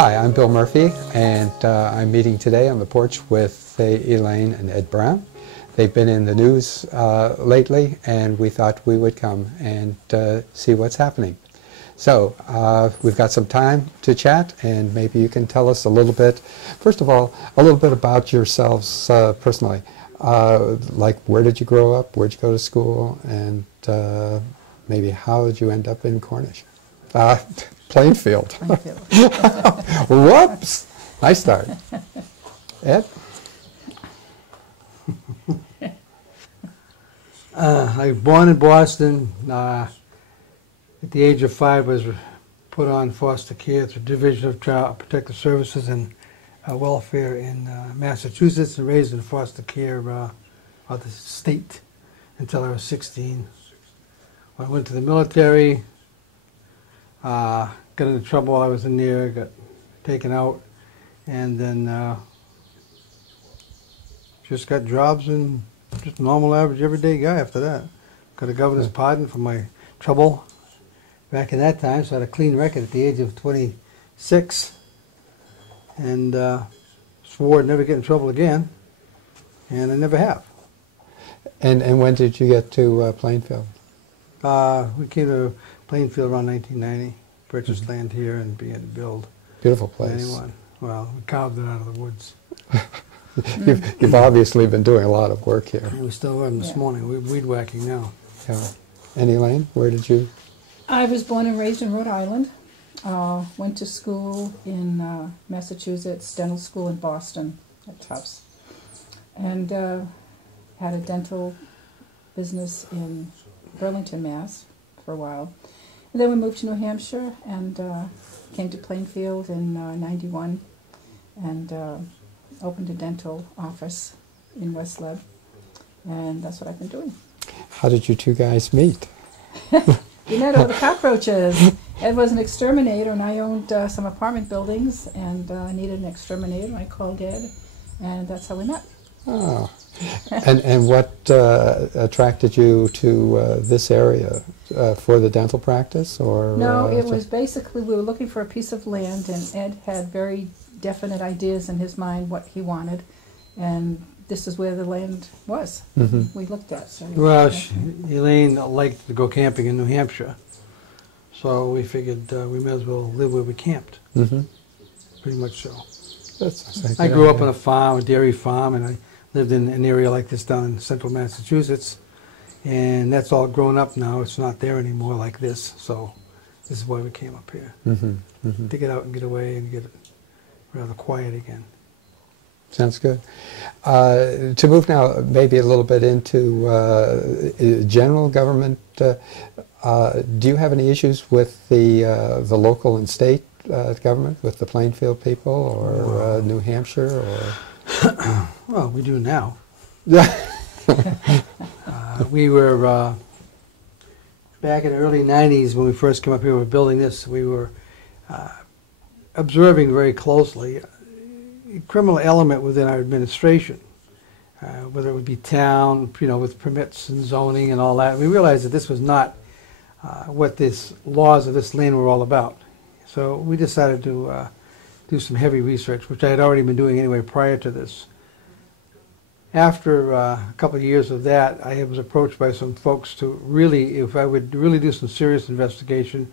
Hi, I'm Bill Murphy, and I'm meeting today on the porch with Elaine and Ed Brown. They've been in the news lately, and we thought we would come and see what's happening. So we've got some time to chat, and maybe you can tell us a little bit, first of all, a little bit about yourselves personally. Like, where did you grow up, where did you go to school, and maybe how did you end up in Cornish? Plainfield. Whoops! Nice start. Ed? I was born in Boston. At the age of 5, I was put on foster care through Division of Child Protective Services and Welfare in Massachusetts, and raised in foster care of the state until I was 16. When I went to the military, got into trouble while I was in there, got taken out, and then just got jobs and just a normal, average, everyday guy after that. Got a governor's pardon for my trouble back in that time, so I had a clean record at the age of 26, and swore I'd never get in trouble again, and I never have. And when did you get to Plainfield? We came to Plainfield around 1990, purchased land here and began to build. Beautiful place. Anyone. Well, we carved it out of the woods. You've obviously been doing a lot of work here. And we still are this morning. We're weed whacking now. Yeah. And Elaine, where did you? I was born and raised in Rhode Island. Went to school in Massachusetts, dental school in Boston at Tufts, and had a dental business in Burlington, Mass. for a while. And then we moved to New Hampshire and came to Plainfield in '91 and opened a dental office in West Leb, and that's what I've been doing. How did you two guys meet? We met over the cockroaches. Ed was an exterminator, and I owned some apartment buildings, and I needed an exterminator, and I called Ed, and that's how we met. Oh. And what attracted you to this area for the dental practice, or? No, it was basically we were looking for a piece of land, and Ed had very definite ideas in his mind what he wanted, and this is where the land was. We looked at. So well, Elaine liked to go camping in New Hampshire, so we figured we may as well live where we camped. Pretty much so. I grew up on a farm, a dairy farm, and I lived in an area like this down in central Massachusetts, and that's all grown up now. It's not there anymore like this, so this is why we came up here, to get out and get away and get it rather quiet again. Sounds good. To move now maybe a little bit into general government, do you have any issues with the local and state government, with the Plainfield people, or New Hampshire, or? Well, we do now. We were, back in the early 90s when we first came up here, we were building this, we were observing very closely a criminal element within our administration, whether it would be town, with permits and zoning and all that. We realized that this was not what this laws of this land were all about. So we decided to do some heavy research, which I had already been doing anyway prior to this. After a couple of years of that, I was approached by some folks to really, if I would really do some serious investigation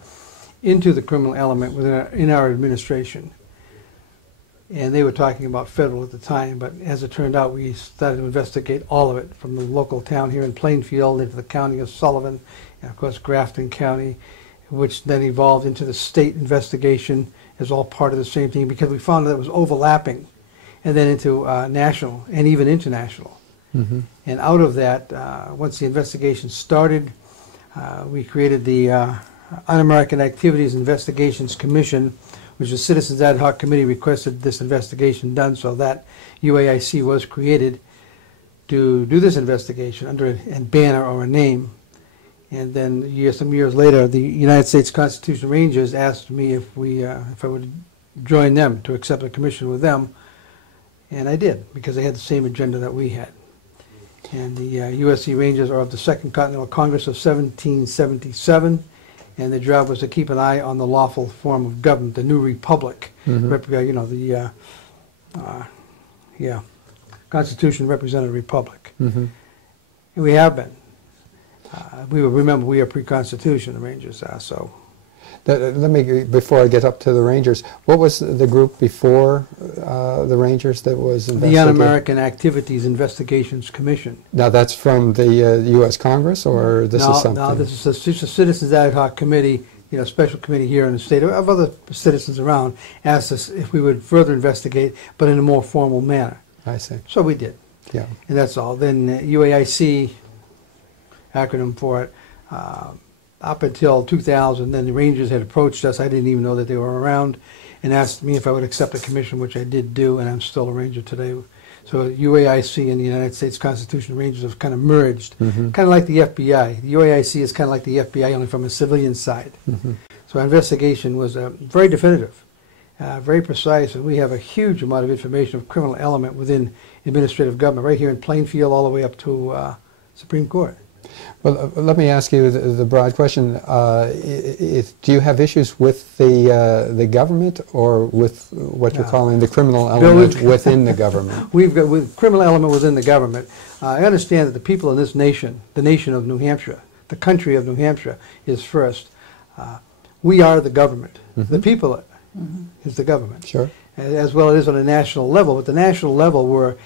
into the criminal element in our administration. And they were talking about federal at the time, but as it turned out, we started to investigate all of it, from the local town here in Plainfield into the county of Sullivan, and of course Grafton County, which then evolved into the state investigation as all part of the same thing, because we found that it was overlapping, and then into national and even international. And out of that, once the investigation started, we created the Un-American Activities Investigations Commission, which the Citizens Ad Hoc Committee requested this investigation done, so that UAIC was created to do this investigation under a banner or a name. And then some years later, the United States Constitution Rangers asked me if I would join them to accept a commission with them, and I did, because they had the same agenda that we had. And the USC Rangers are of the Second Continental Congress of 1777, and their job was to keep an eye on the lawful form of government, the new republic. You know, the Constitution represented a republic. And we have been. Remember, we are pre-Constitution, the Rangers are, so. Let me, before I get up to the Rangers, what was the group before the Rangers that was investigating? The Un-American Activities Investigations Commission. Now that's from the U.S. Congress, or this is something? No, this is just a Citizens Ad Hoc Committee, you know, special committee here in the state, of other citizens around, asked us if we would further investigate, but in a more formal manner. I see. So we did. Yeah. And that's all. Then UAIC, acronym for it, up until 2000, then the Rangers had approached us. I didn't even know that they were around, and asked me if I would accept a commission, which I did do, and I'm still a Ranger today. So UAIC and the United States Constitution Rangers have kind of merged, kind of like the FBI. The UAIC is kind of like the FBI, only from a civilian side. So our investigation was very definitive, very precise, and we have a huge amount of information of criminal element within administrative government, right here in Plainfield, all the way up to Supreme Court. Well, let me ask you the broad question. Do you have issues with the government, or with what you're calling the criminal element within the government? We've got with criminal element within the government. I understand that the people in this nation, the nation of New Hampshire, the country of New Hampshire, is first. We are the government. The people is the government. Sure. As well it is on a national level. But the national level were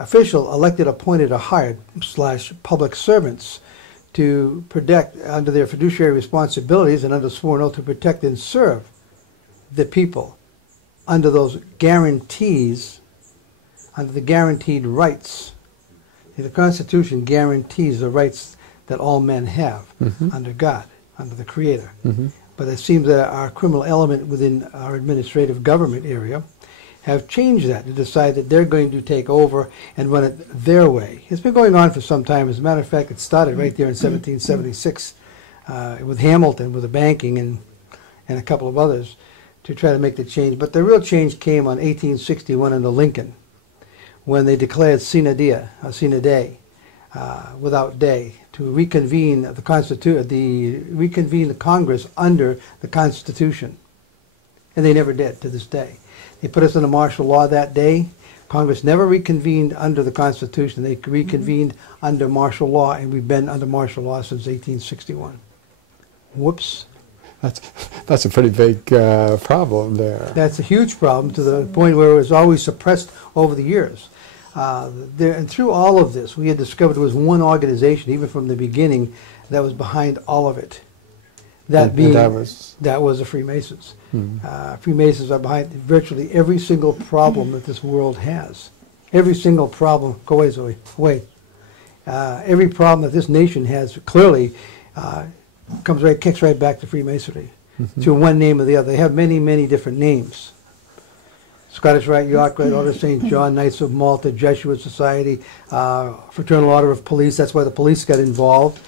official, elected, appointed, or hired / public servants to protect, under their fiduciary responsibilities and under sworn oath, to protect and serve the people under those guarantees, under the guaranteed rights. The Constitution guarantees the rights that all men have under God, under the Creator. But it seems that our criminal element within our administrative government area have changed that to decide that they're going to take over and run it their way. It's been going on for some time. As a matter of fact, it started right there in 1776 with Hamilton, with the banking and a couple of others, to try to make the change. But the real change came on 1861 under Lincoln, when they declared sine die, without day, to reconvene the Congress under the Constitution. And they never did to this day. They put us under martial law that day. Congress never reconvened under the Constitution. They reconvened under martial law, and we've been under martial law since 1861. Whoops. That's a pretty big problem there. That's a huge problem, to the point where it was always suppressed over the years. And through all of this, we had discovered there was one organization, even from the beginning, that was behind all of it. That was the Freemasons. Freemasons are behind virtually every single problem that this world has. Every single problem, go away, Zoe, away. Every problem that this nation has clearly kicks right back to Freemasonry, to one name or the other. They have many, many different names. Scottish Rite, York Rite, Order of St. John, Knights of Malta, Jesuit Society, Fraternal Order of Police. That's why the police got involved.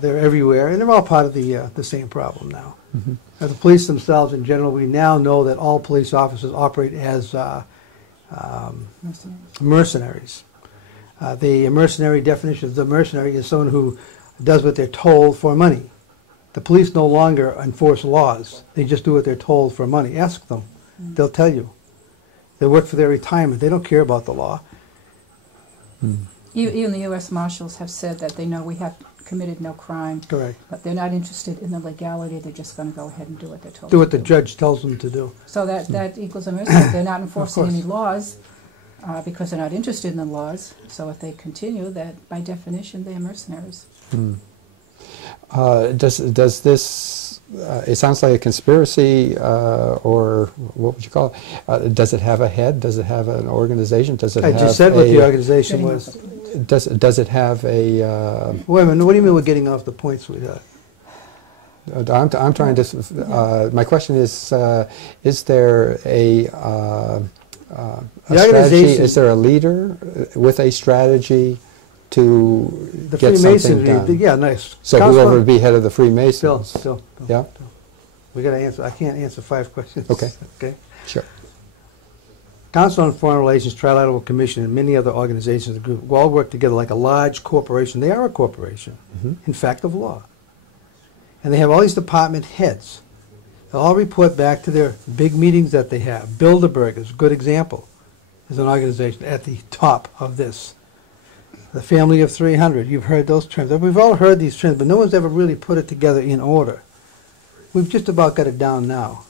They're everywhere, and they're all part of the same problem now. The police themselves, in general, we now know that all police officers operate as mercenaries. The mercenary definition of the mercenary is someone who does what they're told for money. The police no longer enforce laws. They just do what they're told for money. Ask them. They'll tell you. They work for their retirement. They don't care about the law. Even the U.S. Marshals have said that they know we have committed no crime. Correct. But they're not interested in the legality. They're just going to go ahead and do what they're told. Do what the judge tells them to do. So that equals a mercenary. They're not enforcing any laws because they're not interested in the laws. So if they continue, that by definition they are mercenaries. Does this? It sounds like a conspiracy, or what would you call it? Does it have a head? Does it have an organization? Does it? I just said what the organization was. Does it have a? Wait a minute. What do you mean we're getting off the point, sweetheart? I'm trying to. My question is there a strategy? Is there a leader with a strategy to get something done? Yeah, nice. So whoever would be head of the Freemasons? Bill. Yeah. We got to answer. I can't answer 5 questions. Okay. Okay. Sure. Council on Foreign Relations, Trilateral Commission, and many other organizations and groups all work together like a large corporation. They are a corporation, in fact of law. and they have all these department heads. They'll all report back to their big meetings that they have. Bilderberg is a good example. Is an organization at the top of this. The family of 300, you've heard those terms. We've all heard these terms, but no one's ever really put it together in order. We've just about got it down now.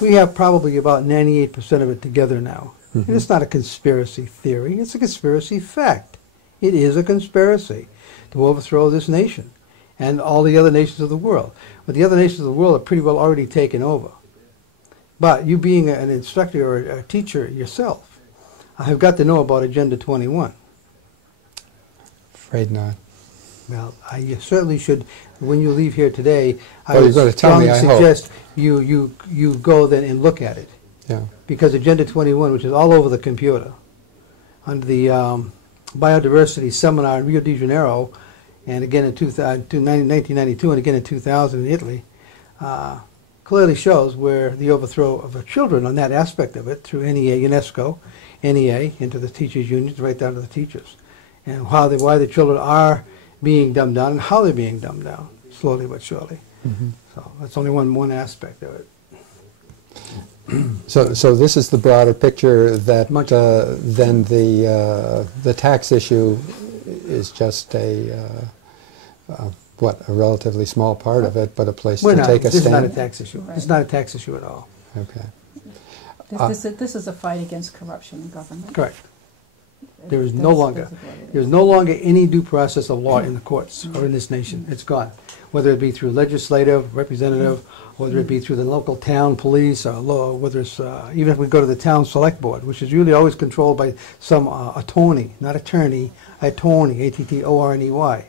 We have probably about 98% of it together now. And it's not a conspiracy theory, it's a conspiracy fact. It is a conspiracy to overthrow this nation and all the other nations of the world. But the other nations of the world are pretty well already taken over. But you being an instructor or a teacher yourself, I have got to know about Agenda 21. Afraid not. Well, you certainly should. When you leave here today, I Well, would you're going to tell me, strongly I hope. suggest you go then and look at it. Yeah. Because Agenda 21, which is all over the computer, under the biodiversity seminar in Rio de Janeiro, and again in 1992 and again in 2000 in Italy, clearly shows where the overthrow of children on that aspect of it through NEA, UNESCO, NEA, into the teachers' unions, right down to the teachers, and why the children are being dumbed down and how they're being dumbed down, slowly but surely. So that's only one aspect of it. So this is the broader picture that then the tax issue is just a relatively small part of it, but a place to take a stand. This is not a tax issue. Right. It's not a tax issue at all. Okay. This is a fight against corruption in government. Correct. There is That's- no longer that's what it is. there's no longer any due process of law in the courts or in this nation. It's gone. Whether it be through legislative, representative, whether it be through the local town police, or law, whether it's even if we go to the town select board, which is usually always controlled by some attorney, not attorney, attorney, A-T-T-O-R-N-E-Y.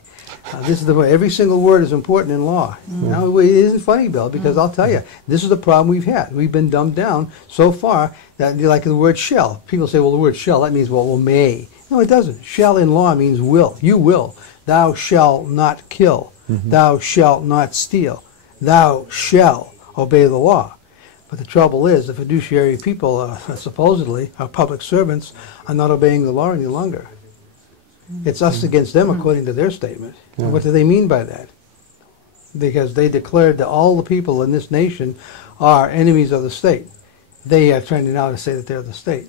This is the way. Every single word is important in law. Now, it isn't funny, Bill, because I'll tell you, this is the problem we've had. We've been dumbed down so far that, like the word shall. People say, well, the word shall, that means, well, may. No, it doesn't. Shall in law means will. You will. Thou shalt not kill. Thou shalt not steal. Thou shalt obey the law. But the trouble is, the fiduciary people, supposedly, our public servants, are not obeying the law any longer. It's us against them, according to their statement. Yeah. What do they mean by that? Because they declared that all the people in this nation are enemies of the state. They are trying now to say that they're the state,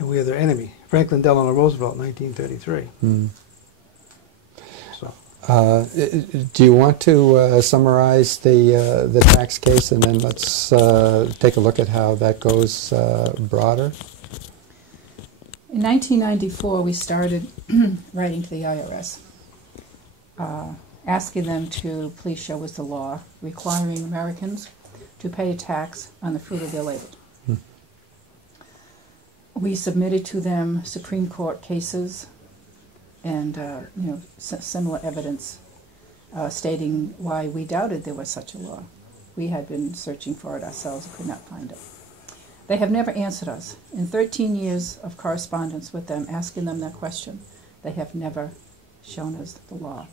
and we are their enemy. Franklin Delano Roosevelt, 1933. So, Do you want to summarize the tax case, and then let's take a look at how that goes broader? In 1994, we started writing to the IRS, asking them to please show us the law requiring Americans to pay a tax on the fruit of their labor. We submitted to them Supreme Court cases and similar evidence stating why we doubted there was such a law. We had been searching for it ourselves and could not find it. They have never answered us. In 13 years of correspondence with them, asking them that question, they have never shown us the law.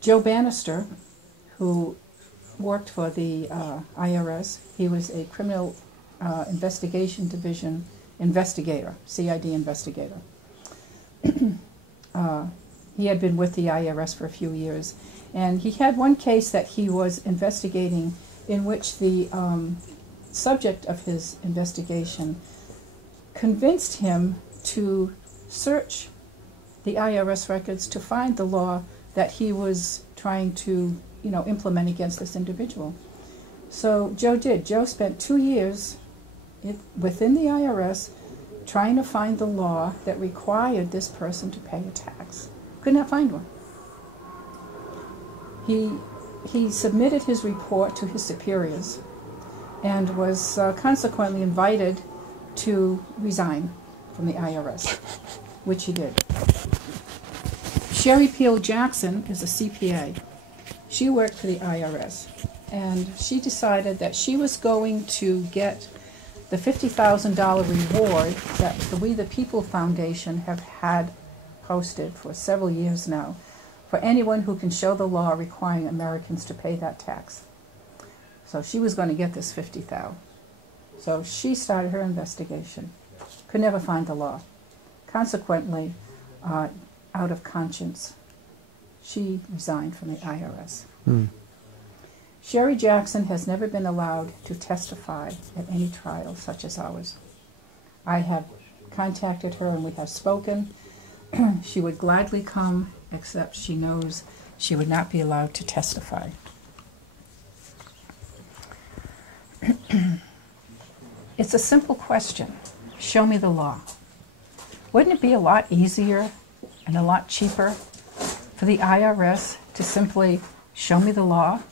Joe Bannister, who worked for the IRS, he was a criminal investigation division investigator, CID investigator. He had been with the IRS for a few years, and he had one case that he was investigating in which the subject of his investigation convinced him to search the IRS records to find the law that he was trying to, implement against this individual. So Joe did. Joe spent 2 years within the IRS trying to find the law that required this person to pay a tax. Could not find one. He submitted his report to his superiors and was consequently invited to resign from the IRS, which he did. Sherry Peel Jackson is a CPA. She worked for the IRS, and she decided that she was going to get the $50,000 reward that the We the People Foundation have had posted for several years now for anyone who can show the law requiring Americans to pay that tax. So she was going to get this $50,000. So she started her investigation. Could never find the law. Consequently, out of conscience, she resigned from the IRS. Hmm. Sherry Jackson has never been allowed to testify at any trial such as ours. I have contacted her and we have spoken. She would gladly come, except she knows she would not be allowed to testify. It's a simple question. Show me the law. Wouldn't it be a lot easier and a lot cheaper for the IRS to simply show me the law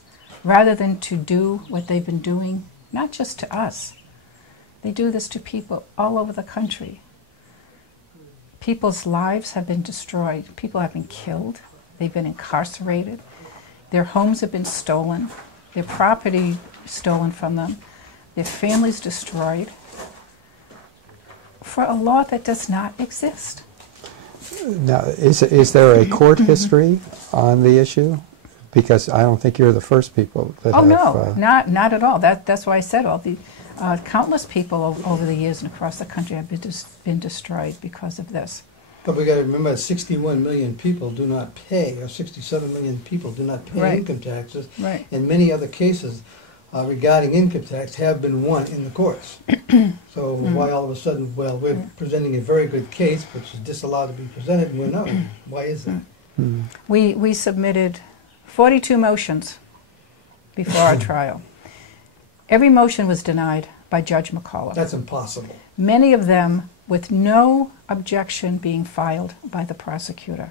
rather than to do what they've been doing, not just to us. They do this to people all over the country. People's lives have been destroyed. People have been killed. They've been incarcerated. Their homes have been stolen. Their property stolen from them. Their families destroyed for a law that does not exist. Now, is there a court history on the issue? Because I don't think you're the first people that have... Oh, no, not at all. That's why I said all the countless people over the years and across the country have been destroyed because of this. But we got to remember, 61 million people do not pay, or 67 million people do not pay Right. income taxes. Right. And many other cases regarding income tax have been won in the courts. So why all of a sudden, well, we're presenting a very good case, which is disallowed to be presented, and we're not. Why is that? We submitted 42 motions before our trial. Every motion was denied by Judge McCullough. That's impossible. Many of them with no objection being filed by the prosecutor.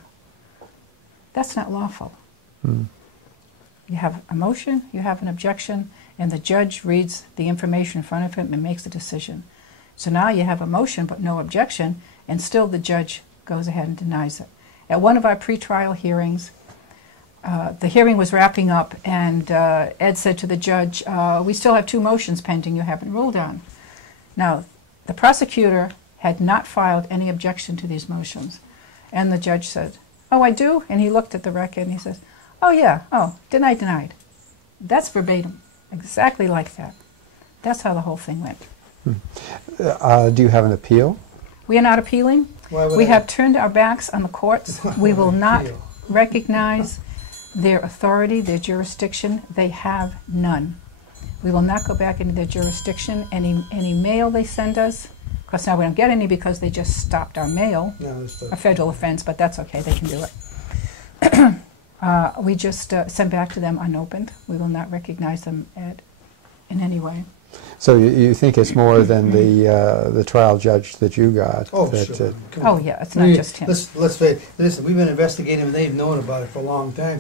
That's not lawful. You have a motion, you have an objection, and the judge reads the information in front of him and makes a decision. So now you have a motion but no objection, and still the judge goes ahead and denies it. At one of our pretrial hearings, the hearing was wrapping up, and Ed said to the judge, we still have 2 motions pending you haven't ruled on. Now, the prosecutor had not filed any objection to these motions. And the judge said, oh, I do? And he looked at the record and he says, oh, yeah, oh, denied. That's verbatim, exactly like that. That's how the whole thing went. Do you have an appeal? We are not appealing. We have turned our backs on the courts. We will not recognize their authority, their jurisdiction. They have none. We will not go back into their jurisdiction. Any mail they send us, of course now we don't get any because they just stopped our mail, a federal offense, but that's okay, they can do it. We just send back to them unopened. We will not recognize them in any way. So you think it's more than the trial judge that you got? Oh, that, sure. Oh, yeah, it's not just him. Let's say, listen, we've been investigating and they've known about it for a long time.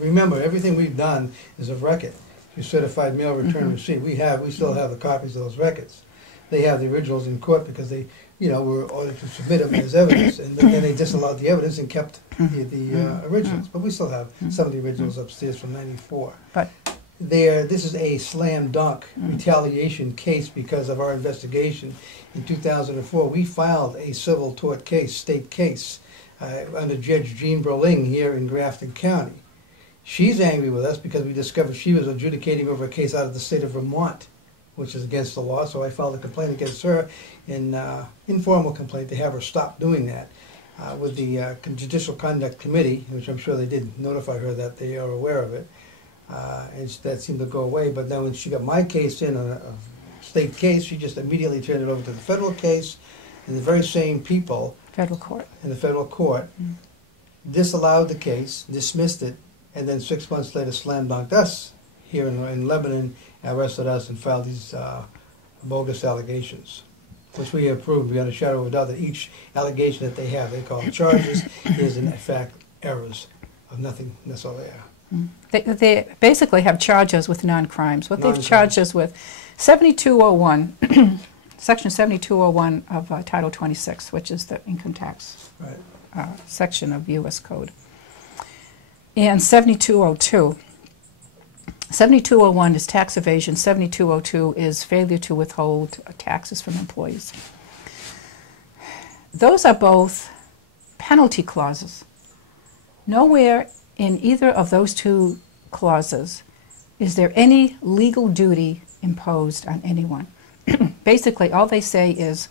Remember, everything we've done is of record. Your certified mail return receipt. We still have the copies of those records. They have the originals in court because they, were ordered to submit them as evidence, and then they disallowed the evidence and kept the originals. But we still have some of the originals upstairs from '94. But this is a slam dunk retaliation case because of our investigation. In 2004, we filed a civil tort case, state case, under Judge Jean Berling here in Grafton County. She's angry with us because we discovered she was adjudicating over a case out of the state of Vermont, which is against the law. So I filed a complaint against her, an informal complaint to have her stop doing that with the Judicial Conduct Committee, which I'm sure they did notify her that they are aware of it. And that seemed to go away. But then when she got my case in, a state case, she just immediately turned it over to the federal case, and the very same people federal court. in the federal court disallowed the case, dismissed it, and then 6 months later slam dunked us here in Lebanon, arrested us and filed these bogus allegations, which we have proved beyond a shadow of a doubt that each allegation that they have, they call charges, is in fact errors of nothing. That's all they are. They basically have charges with non-crimes. What they've charged us with, 7201, Section 7201 of Title 26, which is the income tax section of U.S. Code. And 7202. 7201 is tax evasion. 7202 is failure to withhold taxes from employees. Those are both penalty clauses. Nowhere in either of those 2 clauses is there any legal duty imposed on anyone. Basically, all they say is,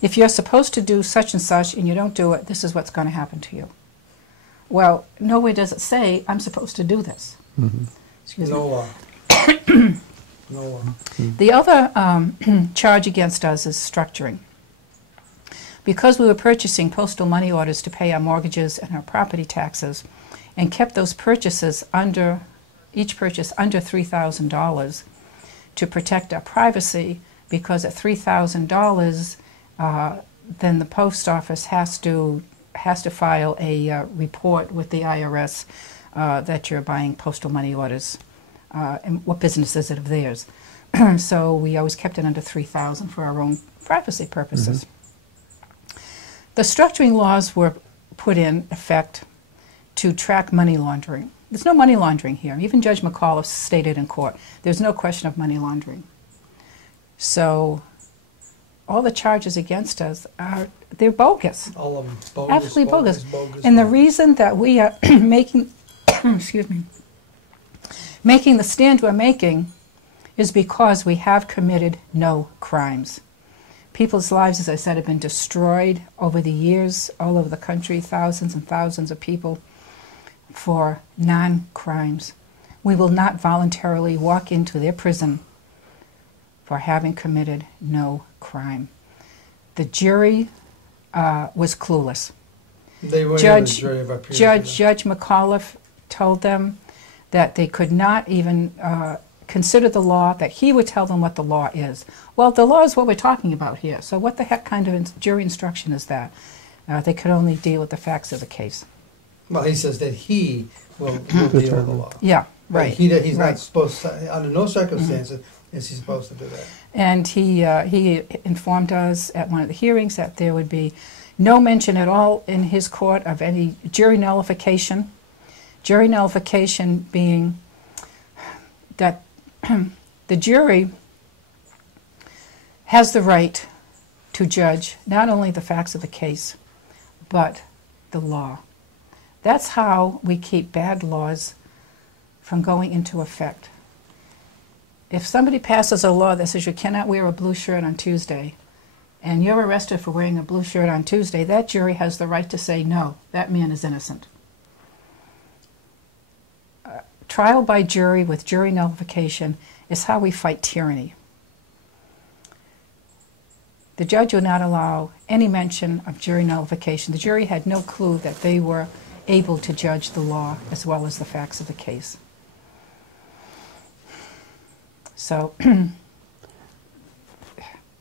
if you're supposed to do such and such and you don't do it, this is what's going to happen to you. Well, nowhere does it say I'm supposed to do this. Excuse me. No law. No law. The other charge against us is structuring. Because we were purchasing postal money orders to pay our mortgages and our property taxes, and kept those purchases under, each purchase under $3,000 to protect our privacy, because at $3,000, then the post office has to file a report with the IRS that you're buying postal money orders, and what business is it of theirs. So we always kept it under $3,000 for our own privacy purposes. The structuring laws were put in effect to track money laundering. There's no money laundering here. Even Judge McAuliffe stated in court, there's no question of money laundering. So all the charges against us they're bogus. All of them. Bogus, Absolutely bogus. bogus. And the reason that we are making, excuse me, making the stand we're making is because we have committed no crimes. People's lives, as I said, have been destroyed over the years, all over the country, thousands and thousands of people, for non-crimes. We will not voluntarily walk into their prison for having committed no crime. The jury was clueless. They were Judge McAuliffe told them that they could not even consider the law, that he would tell them what the law is. Well, the law is what we're talking about here. So what the heck kind of jury instruction is that? They could only deal with the facts of the case. Well, he says that he will deal with the law. Yeah, right. He's right. not supposed to, under no circumstances is he supposed to do that. And he informed us at one of the hearings that there would be no mention at all in his court of any jury nullification. Jury nullification being that the jury has the right to judge not only the facts of the case, but the law. That's how we keep bad laws from going into effect. If somebody passes a law that says you cannot wear a blue shirt on Tuesday, and you're arrested for wearing a blue shirt on Tuesday, that jury has the right to say, no, that man is innocent. Trial by jury with jury nullification is how we fight tyranny. The judge would not allow any mention of jury nullification. The jury had no clue that they were able to judge the law as well as the facts of the case. So,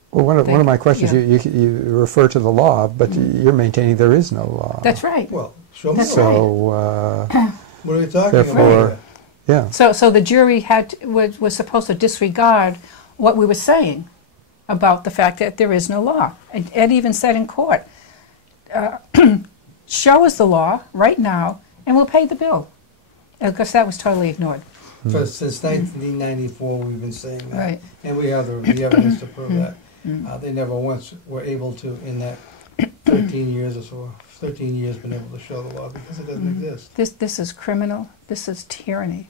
well, one of my questions, yeah. you refer to the law, but you're maintaining there is no law. That's right. Well, show me That's the law. So, What are we talking therefore, about? yeah. So the jury was supposed to disregard what we were saying about the fact that there is no law. Ed even said in court, show us the law right now and we'll pay the bill. Because that was totally ignored. Since 1994, we've been saying that. Right. And we have the evidence to prove that. They never once were able to, in that 13 years or so, 13 years, been able to show the law because it doesn't exist. This is criminal. This is tyranny.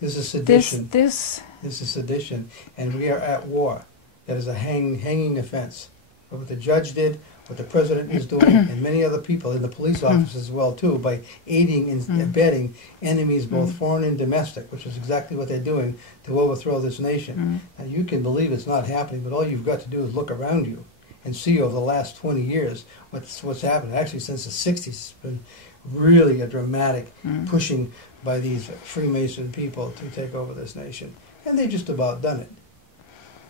This is sedition. This This is sedition. And we are at war. That is a hanging offense. But what the judge did, what the president is doing, and many other people in the police office as well too, by aiding and abetting enemies, both foreign and domestic, which is exactly what they're doing to overthrow this nation. Now you can believe it's not happening, but all you've got to do is look around you and see over the last 20 years what's happened. Actually, since the 60s, it's been really a dramatic pushing by these Freemason people to take over this nation. And they've just about done it.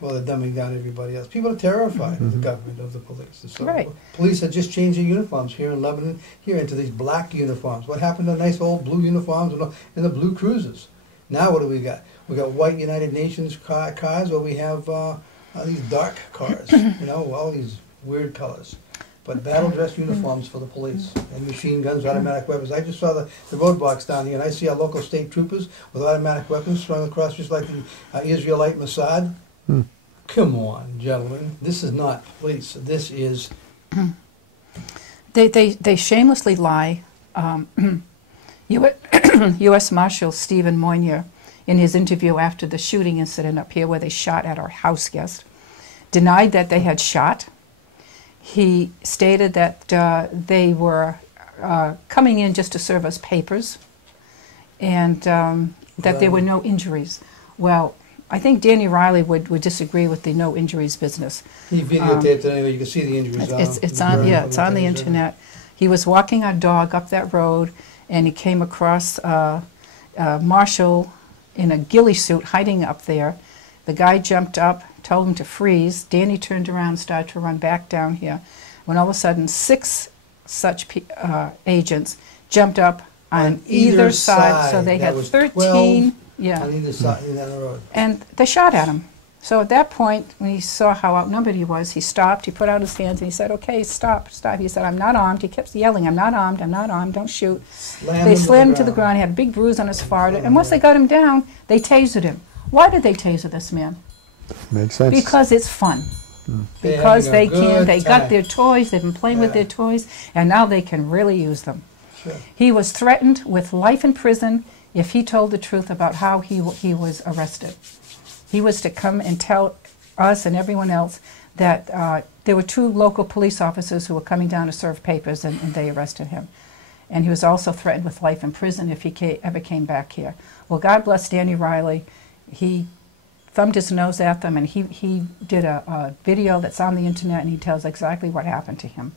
Well, they're dumbing down everybody else. People are terrified of the government, of the police. And so Right. police have just changed their uniforms here in Lebanon, here into these black uniforms. What happened to the nice old blue uniforms and the blue cruisers? Now what do we got? We got white United Nations cars, or we have these dark cars, you know, all these weird colors. But battle dress uniforms for the police, and machine guns, automatic weapons. I just saw the roadblocks down here, and I see our local state troopers with automatic weapons strung across just like the Israelite Mossad. Come on, gentlemen. This is not police. This is... They shamelessly lie. U.S. Marshal Stephen Moynier, in his interview after the shooting incident up here where they shot at our house guest, denied that they had shot. He stated that they were coming in just to serve us papers, and that there were no injuries. Well, I think Danny Riley would disagree with the no injuries business. He videotaped it anyway. You can see the injuries. It's on the internet. He was walking our dog up that road, and he came across Marshall in a ghillie suit hiding up there. The guy jumped up, told him to freeze. Danny turned around and started to run back down here, when all of a sudden 6 such agents jumped up on either side. So they had 13. Yeah. On either side down the road. And they shot at him. So at that point, when he saw how outnumbered he was, he stopped, he put out his hands, and he said, okay, stop, stop. He said, I'm not armed. He kept yelling, I'm not armed, don't shoot. They slammed him to the ground. He had a big bruise on his forehead. And once they got him down, they tasered him. Why did they taser this man? Makes sense. Because it's fun. Because they got their toys, they've been playing with their toys, and now they can really use them. Sure. He was threatened with life in prison if he told the truth about how he was arrested. He was to come and tell us and everyone else that there were 2 local police officers who were coming down to serve papers, and they arrested him. And he was also threatened with life in prison if he ever came back here. Well, God bless Danny Riley. He thumbed his nose at them, and he did a video that's on the internet, and he tells exactly what happened to him.